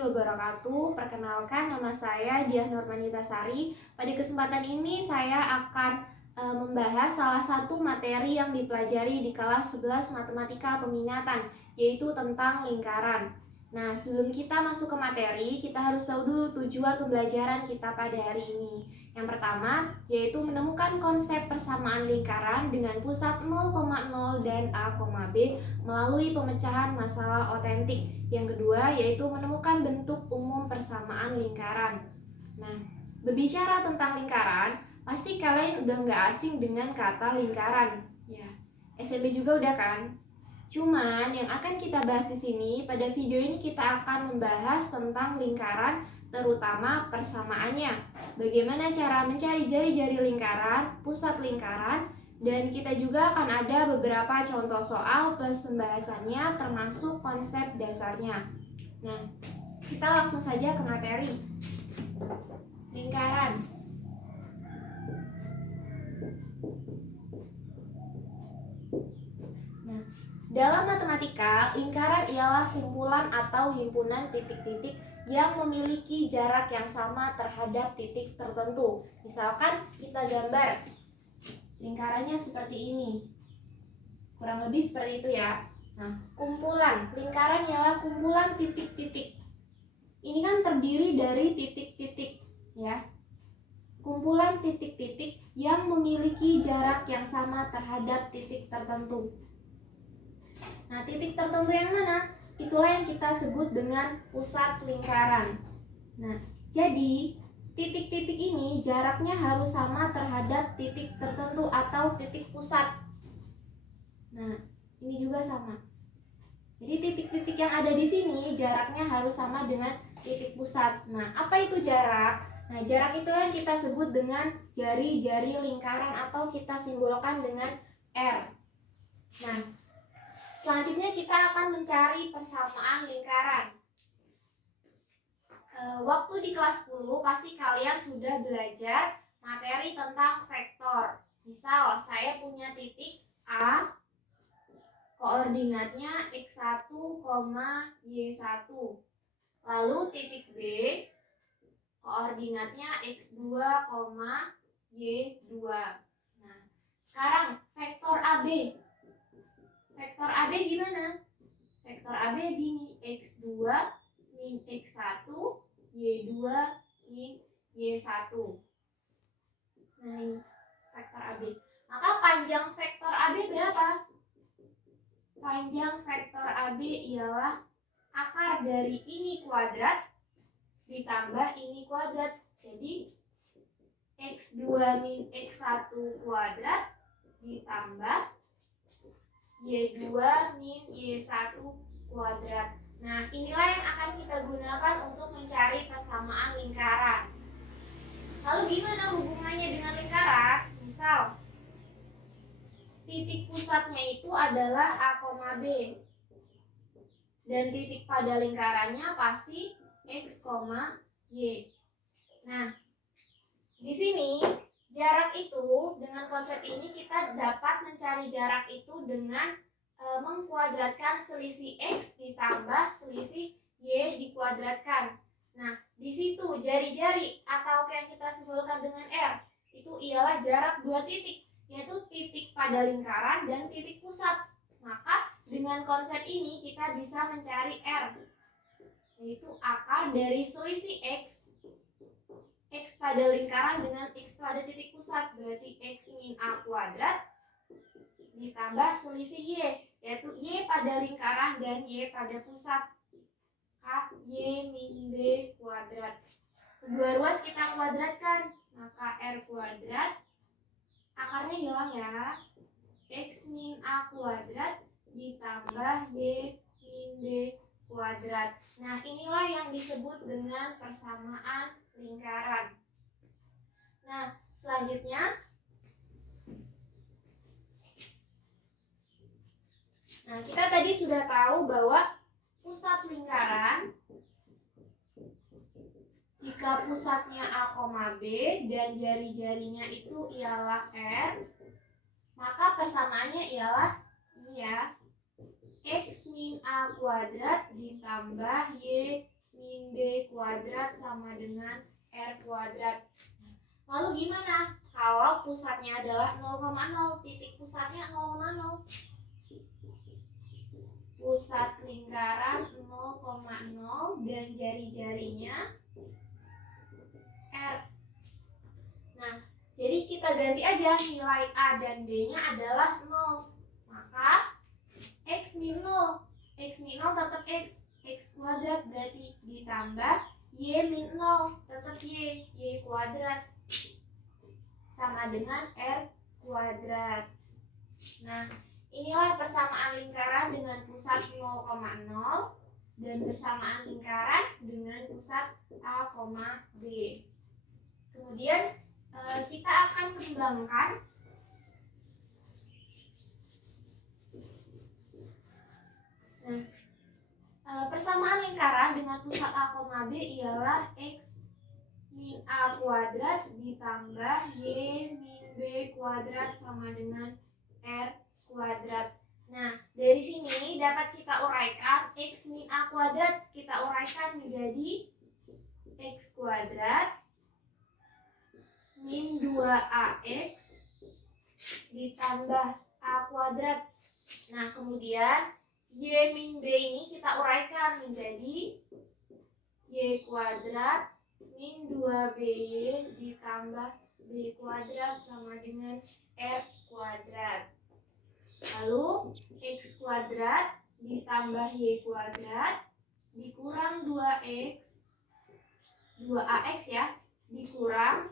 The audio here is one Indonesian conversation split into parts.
wabarakatuh. Perkenalkan, nama saya Diah Nurmanitasari. Pada kesempatan ini saya akan membahas salah satu materi yang dipelajari di kelas 11 Matematika Peminatan, yaitu tentang lingkaran. Nah, sebelum kita masuk ke materi, kita harus tahu dulu tujuan pembelajaran kita pada hari ini. Yang pertama, yaitu menemukan konsep persamaan lingkaran dengan pusat 0,0 dan A, B melalui pemecahan masalah otentik. Yang kedua, yaitu menemukan bentuk umum persamaan lingkaran. Nah, berbicara tentang lingkaran, pasti kalian udah nggak asing dengan kata lingkaran. Ya, SMP juga udah kan? Cuman yang akan kita bahas di sini, pada video ini kita akan membahas tentang lingkaran, terutama persamaannya. Bagaimana cara mencari jari-jari lingkaran, pusat lingkaran, dan kita juga akan ada beberapa contoh soal plus pembahasannya termasuk konsep dasarnya. Nah, kita langsung saja ke materi. Lingkaran. Nah, dalam matematika, lingkaran ialah kumpulan atau himpunan titik-titik yang memiliki jarak yang sama terhadap titik tertentu. Misalkan kita gambar lingkarannya seperti ini. Kurang lebih seperti itu ya. Nah, kumpulan. Lingkaran ialah kumpulan titik-titik. Ini kan terdiri dari titik-titik ya. Kumpulan titik-titik yang memiliki jarak yang sama terhadap titik tertentu. Nah, titik tertentu yang mana? Itulah yang kita sebut dengan pusat lingkaran. Nah, jadi titik-titik ini jaraknya harus sama terhadap titik tertentu atau titik pusat. Nah, ini juga sama. Jadi titik-titik yang ada di sini jaraknya harus sama dengan titik pusat. Nah, apa itu jarak? Nah, jarak itu yang kita sebut dengan jari-jari lingkaran atau kita simbolkan dengan R. Nah, selanjutnya kita akan mencari persamaan lingkaran. Waktu di kelas 10 pasti kalian sudah belajar materi tentang vektor. Misal, saya punya titik A, koordinatnya x1, y1. Lalu titik B, koordinatnya x2, y2. Nah, sekarang vektor AB. Vektor AB gimana? Vektor AB gini, x2 min x1, y2 min y1. Nah, ini vektor AB. Maka panjang vektor AB berapa? Panjang vektor AB ialah akar dari ini kuadrat ditambah ini kuadrat. Jadi x2 min x1 kuadrat ditambah y2 min y1 kuadrat. Nah, inilah yang akan kita gunakan untuk mencari persamaan lingkaran. Lalu gimana hubungannya dengan lingkaran? Misal, titik pusatnya itu adalah A, B. Dan titik pada lingkarannya pasti X, Y. Nah, di sini jarak itu dengan konsep ini kita dapat mencari jarak itu dengan mengkuadratkan selisih X ditambah selisih Y dikuadratkan. Nah, di situ jari-jari atau yang kita simbolkan dengan R itu ialah jarak dua titik, yaitu titik pada lingkaran dan titik pusat. Maka dengan konsep ini kita bisa mencari R, yaitu akar dari selisih X pada lingkaran dengan X pada titik pusat, berarti X min A kuadrat ditambah selisih Y, yaitu Y pada lingkaran dan Y pada pusat, Y min B kuadrat. Kedua ruas kita kuadratkan, maka R kuadrat, akarnya hilang ya, X min A kuadrat ditambah Y min B kuadrat. Nah, inilah yang disebut dengan persamaan lingkaran. Nah, selanjutnya kita tadi sudah tahu bahwa pusat lingkaran, jika pusatnya A, B dan jari-jarinya itu ialah R, maka persamaannya ialah ini ya, X min A kuadrat ditambah Y min B kuadrat sama dengan R kuadrat. Lalu gimana kalau pusatnya adalah 0,0, titik pusatnya 0,0? Pusat lingkaran 0,0 dan jari-jarinya R. Nah, jadi kita ganti aja nilai A dan B-nya adalah 0. Maka X min 0. X min 0 tetap X. X kuadrat berarti ditambah Y min 0. Tetap Y kuadrat. Sama dengan R kuadrat. Nah, inilah persamaan lingkaran dengan pusat 0,0 dan persamaan lingkaran dengan pusat A, B. Kemudian kita akan kembangkan persamaan lingkaran dengan pusat A, B ialah X min A kuadrat ditambah Y min B kuadrat sama dengan R kuadrat. Nah, dari sini dapat kita uraikan X min A kuadrat, kita uraikan menjadi X kuadrat min 2AX ditambah A kuadrat. Nah, kemudian Y min B ini kita uraikan menjadi Y kuadrat min 2BY ditambah B kuadrat sama dengan R kuadrat. Lalu X kuadrat ditambah Y kuadrat dikurang 2AX ya, dikurang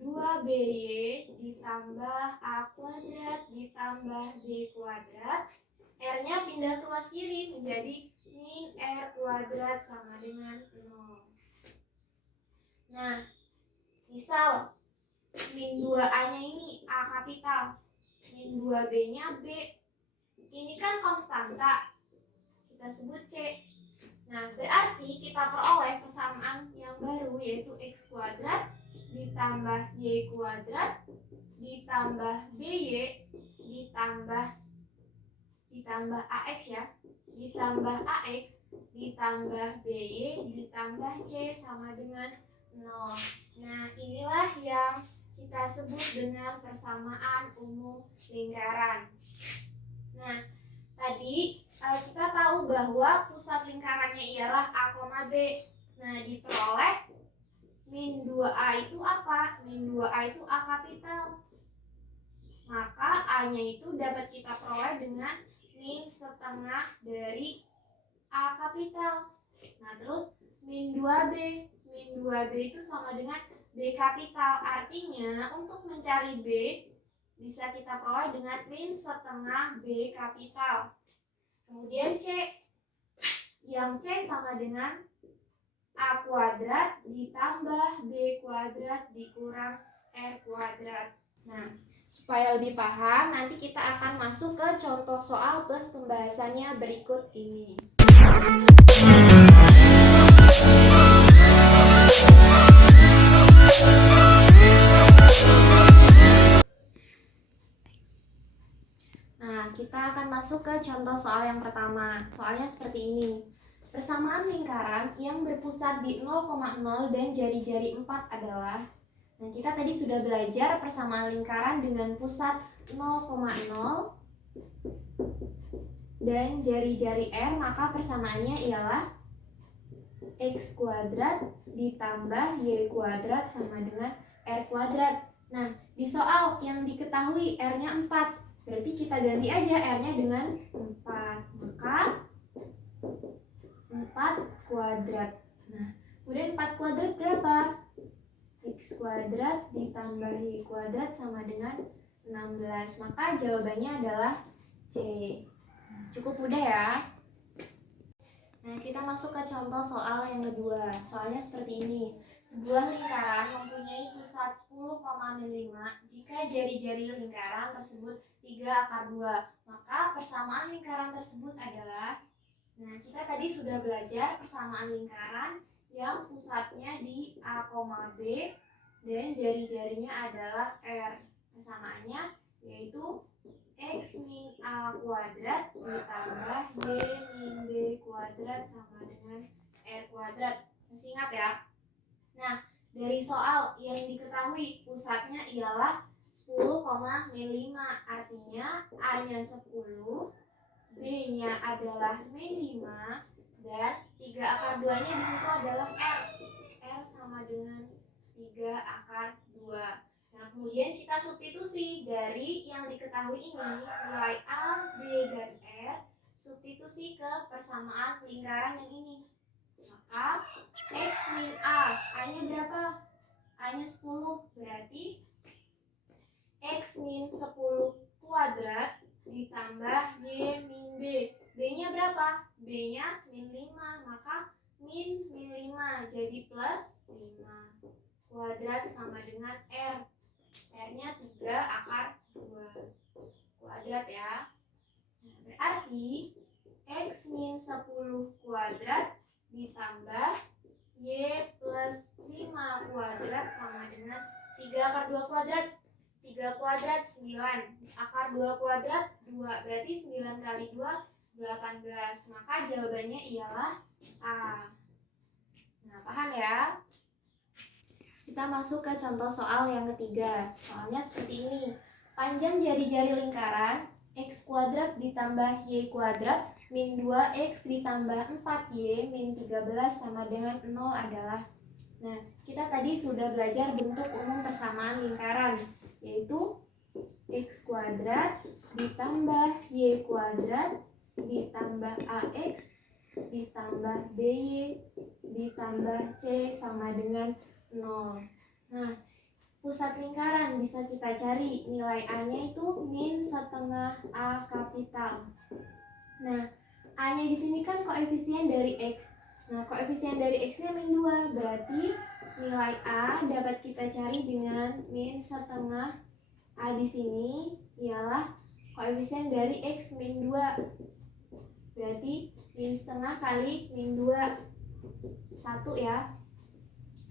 2BY ditambah A kuadrat ditambah B kuadrat. R-nya pindah ke ruas kiri menjadi min R kuadrat sama dengan 0. Nah, misal min 2A-nya ini A kapital, min 2B-nya B. Ini kan konstanta, kita sebut C. Nah, berarti kita peroleh persamaan yang baru yaitu X kuadrat ditambah Y kuadrat ditambah BY ditambah AX ya, ditambah AX ditambah BY ditambah C sama dengan 0. Nah, inilah yang kita sebut dengan persamaan umum lingkaran. Nah, tadi kita tahu bahwa pusat lingkarannya ialah A, B. Nah, diperoleh min 2A itu apa? Min 2A itu A kapital. Maka A-nya itu dapat kita peroleh dengan min setengah dari A kapital. Nah, terus min 2B. Min 2B itu sama dengan B kapital. Artinya untuk mencari B bisa kita peroleh dengan min setengah B kapital. Kemudian C. Yang C sama dengan A kuadrat ditambah B kuadrat dikurang R kuadrat. Nah, supaya lebih paham, nanti kita akan masuk ke contoh soal plus pembahasannya berikut ini. Nah, kita akan masuk ke contoh soal yang pertama. Soalnya seperti ini. Persamaan lingkaran yang berpusat di 0,0 dan jari-jari 4 adalah. Nah, kita tadi sudah belajar persamaan lingkaran dengan pusat 0,0 dan jari-jari R, maka persamaannya ialah X kuadrat ditambah Y kuadrat sama dengan R kuadrat. Nah, di soal yang diketahui R-nya 4, berarti kita ganti aja R-nya dengan 4. Maka 4 kuadrat. Nah, kemudian 4 kuadrat berapa? X kuadrat ditambah Y kuadrat sama dengan 16. Maka jawabannya adalah C. Cukup mudah ya. Nah, kita masuk ke contoh soal yang kedua. Soalnya seperti ini. Sebuah lingkaran mempunyai pusat 10,5 jika jari-jari lingkaran tersebut 3/2. Maka persamaan lingkaran tersebut adalah. Nah, kita tadi sudah belajar persamaan lingkaran yang pusatnya di A, B dan jari-jarinya adalah R. Persamaannya yaitu X min A kuadrat ditambah Y min B kuadrat sama dengan R kuadrat. Masih ingat ya? Nah, dari soal yang diketahui pusatnya ialah 10,-5, artinya A-nya 10, B-nya adalah -5, dan 3/2-nya di situ adalah R. R sama dengan 3/2. Nah, kemudian kita substitusi dari yang diketahui ini, nilai A, B, dan R, substitusi ke persamaan lingkaran yang ini. Maka X min A, A-nya berapa? A-nya 10, berarti X min 10 kuadrat ditambah Y min B. B-nya berapa? B-nya min 5, maka min 5 jadi plus 5. Kuadrat sama dengan R. R-nya 3/2 kuadrat ya. Nah, berarti X min 10 kuadrat ditambah Y plus 5 kuadrat sama dengan 3/2 kuadrat. 3 kuadrat 9, akar 2 kuadrat 2, berarti 9 kali 2 18. Maka jawabannya ialah A. Nah, paham ya? Kita masuk ke contoh soal yang ketiga. Soalnya seperti ini. Panjang jari-jari lingkaran X kuadrat ditambah Y kuadrat min 2X ditambah 4Y min 13 sama dengan 0 adalah. Nah, kita tadi sudah belajar bentuk umum persamaan lingkaran, yaitu X kuadrat ditambah Y kuadrat ditambah AX ditambah BY ditambah C sama dengan 0. Nah, pusat lingkaran bisa kita cari, nilai A-nya itu min setengah A kapital. Nah, A-nya di sini kan koefisien dari X. Nah, koefisien dari X-nya min 2, berarti nilai A dapat kita cari dengan min setengah A di sini ialah koefisien dari X min 2. Berarti min setengah kali min 2, 1 ya.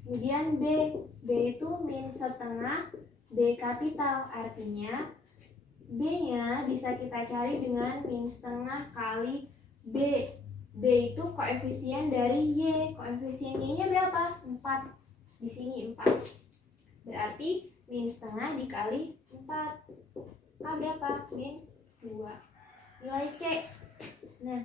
Kemudian B itu min setengah B kapital, artinya B-nya bisa kita cari dengan min setengah kali B. B itu koefisien dari Y. Koefisien Y-nya berapa? 4. Di sini 4. Berarti min setengah dikali 4. A berapa? Min 2. Nilai C. Nah,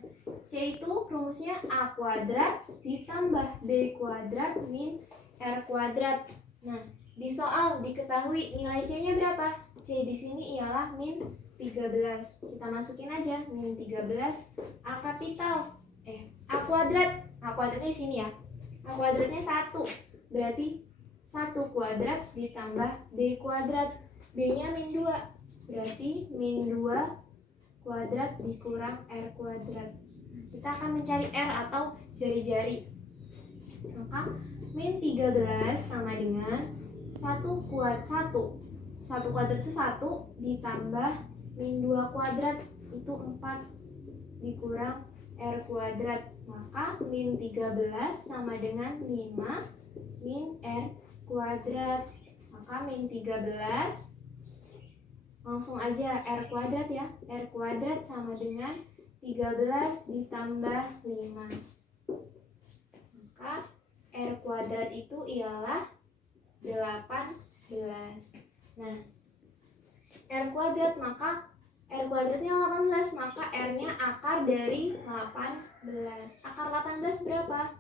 C itu rumusnya A kuadrat ditambah B kuadrat min R kuadrat. Nah, di soal diketahui nilai C-nya berapa? C di sini ialah min 13. Kita masukin aja min 13 A kapital. A kuadrat. A kuadratnya di sini ya. A kuadratnya 1. Berarti 1 kuadrat ditambah B kuadrat. B-nya min 2. Berarti min 2 kuadrat dikurang R kuadrat. Kita akan mencari R atau jari-jari. Maka min 13 sama dengan 1 kuadrat itu 1 ditambah min 2 kuadrat itu 4 dikurang R kuadrat. Maka min 13 sama dengan 5 min R kuadrat. Maka min 13 langsung aja R kuadrat ya. R kuadrat sama dengan 13 ditambah 5. Maka R kuadrat itu ialah 18. Nah, R kuadrat, maka R kuadratnya 18, maka R-nya akar dari 18. Akar 18 berapa?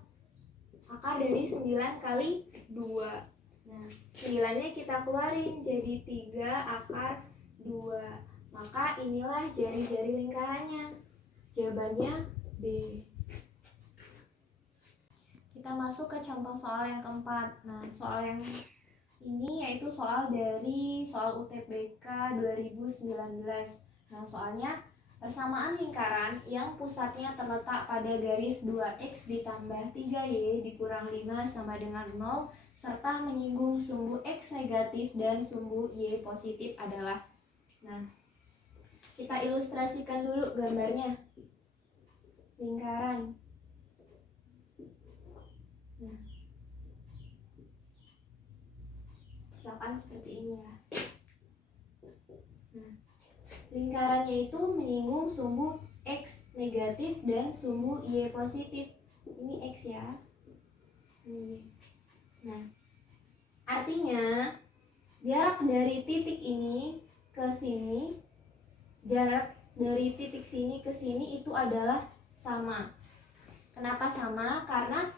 Akar dari 9 kali 2. Nah, 9-nya kita keluarin jadi 3 akar 2. Maka inilah jari-jari lingkarannya. Jawabannya B. Kita masuk ke contoh soal yang keempat. Nah, soal yang ini yaitu soal dari soal UTBK 2019. Nah, soalnya persamaan lingkaran yang pusatnya terletak pada garis 2x ditambah 3y dikurang 5 sama dengan 0 serta menyinggung sumbu x negatif dan sumbu y positif adalah. Nah, kita ilustrasikan dulu gambarnya. Lingkaran. Nah, misalkan seperti ini ya. Nah, lingkarannya itu menyinggung sumbu x negatif dan sumbu y positif. Ini x ya. Y. Nah, artinya jarak dari titik ini ke sini, jarak dari titik sini ke sini itu adalah sama. Kenapa sama? Karena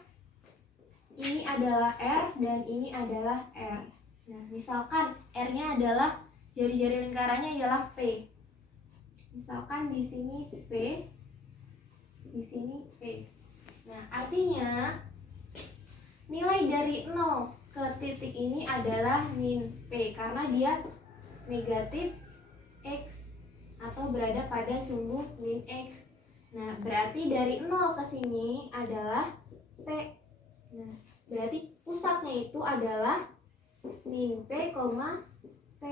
ini adalah R dan ini adalah R. Nah, misalkan R-nya adalah jari-jari lingkarannya ialah P. Misalkan di sini P, di sini P. Nah, artinya nilai dari 0 ke titik ini adalah min P karena dia negatif X atau berada pada sumbu min X. Nah, berarti dari 0 ke sini adalah P. Nah, berarti pusatnya itu adalah min P, P.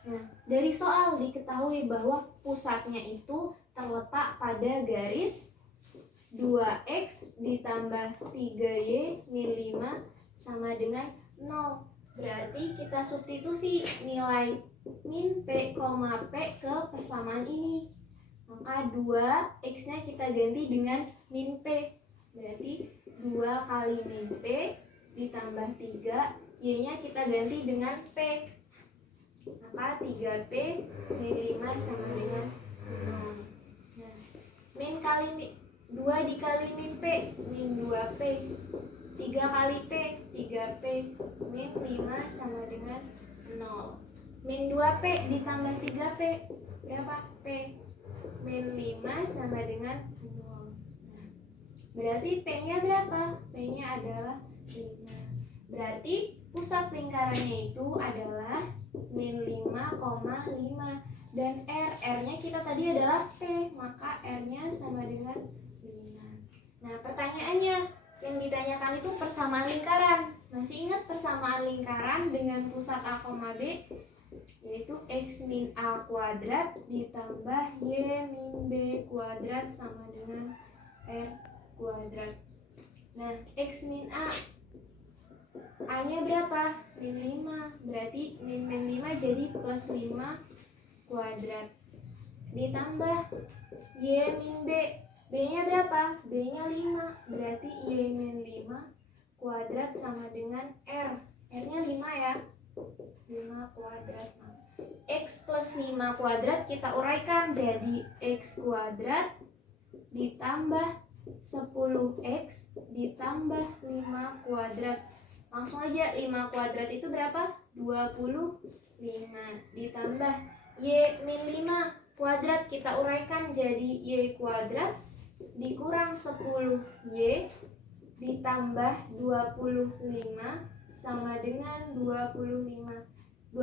Nah, dari soal diketahui bahwa pusatnya itu terletak pada garis 2X ditambah 3Y min 5 sama dengan 0. Berarti kita substitusi nilai min P, P ke persamaan ini. Maka 2X-nya kita ganti dengan min P. Berarti 2 kali min P ditambah 3, Y-nya kita ganti dengan P. Maka 3P min 5 sama dengan 0. Nah, min kali 2 dikali min P, min 2P. 3 kali P, 3P. Min 5 sama dengan 0. Min 2P ditambah 3P, berapa? P. Min 5 sama dengan 0. Nah, berarti P-nya berapa? P-nya adalah 5. Berarti pusat lingkarannya itu adalah min 5,5. Dan R-nya kita tadi adalah P, maka R-nya sama dengan 5. Nah, pertanyaannya yang ditanyakan itu persamaan lingkaran. Masih ingat persamaan lingkaran dengan pusat A, B? Yaitu X min A kuadrat ditambah Y min B kuadrat sama dengan R kuadrat. Nah, X min A-nya berapa? Min 5. Berarti min 5 jadi plus 5 kuadrat. Ditambah Y min B. B-nya berapa? B-nya 5. Berarti Y min 5 kuadrat sama dengan R. R-nya 5 ya. 5 kuadrat. X plus 5 kuadrat kita uraikan jadi X kuadrat ditambah 10X ditambah 5 kuadrat. Langsung aja 5 kuadrat itu berapa? 25. Ditambah Y min 5 kuadrat kita uraikan jadi Y kuadrat dikurang 10Y ditambah 25 sama dengan 25. 25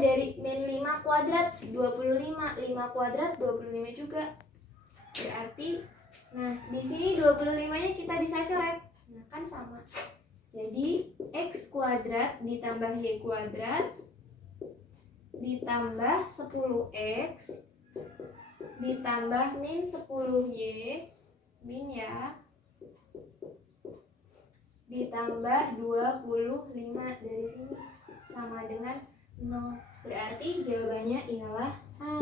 dari min 5 kuadrat 25, 5 kuadrat 25 juga. Berarti nah, di sini 25-nya kita bisa coret. Nah, kan sama. Jadi X kuadrat ditambah Y kuadrat ditambah 10X ditambah min 10Y min ya ditambah 25 dari sini sama dengan 0. Berarti jawabannya ialah A.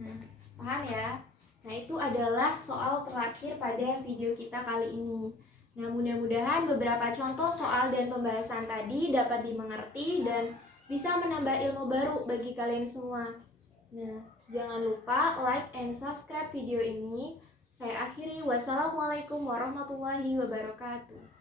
Nah, paham ya? Nah, itu adalah soal terakhir pada video kita kali ini. Nah, mudah-mudahan beberapa contoh soal dan pembahasan tadi dapat dimengerti dan bisa menambah ilmu baru bagi kalian semua. Nah, jangan lupa like and subscribe video ini. Saya akhiri. Wassalamualaikum warahmatullahi wabarakatuh.